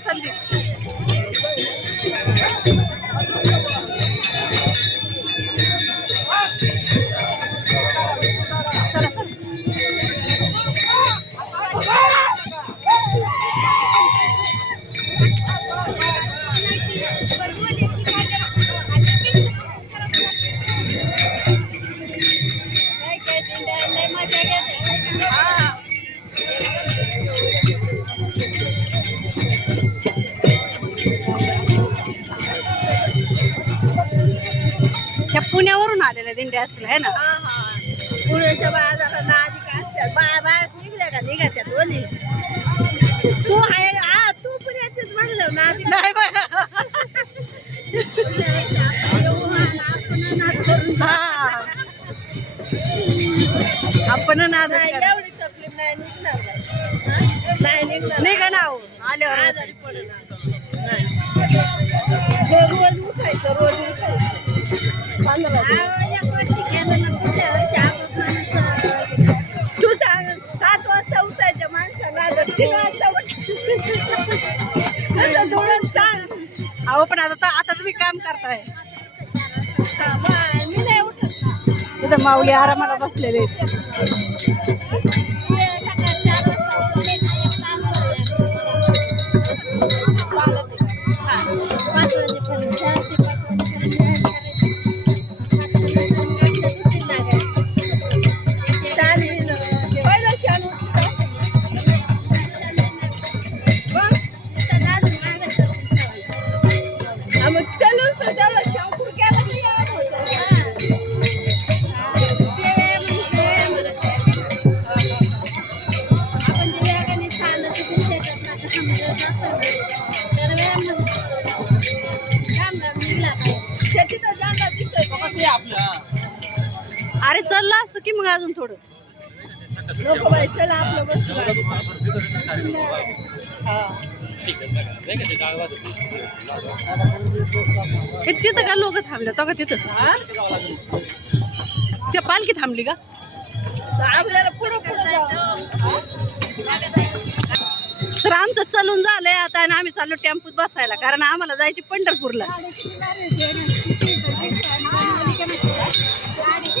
संदीप. त्या पुण्यावरून आलेल्या दिंड्या असतील आहे ना. पुण्याच्या बाजारात आधी काय असतात बाया निघल्या का निघायच्या दोन्ही. तू आहे तू पुण्याचीच म्हणलं ना. नाही बघा. आपण नाद एवढी तकलीफ नाही निघणार नाही निघणार नाही का नाव आल्यावर आजारी पडणार रोज उठायचं रोज उठायचं. तू सांग 7 वाजता उठायच्या माणसाला 3 वाजता उठायचं सांग. अहो पण आता तुम्ही काम करताय. मी नाही उठत. तिथं माऊली आरामाला बसलेले आहेत. अरे चाललं असतं की मग अजून थोडं. नको बाई चला आपलं बस. तिथं का लोक थांबले तो का तिथं. त्या पालखी थांबली का. आपल्याला पुढं तर आमचं चलून झालंय आता आणि आम्ही चाललो टेम्पोत बसायला कारण आम्हाला जायची पंढरपूरला.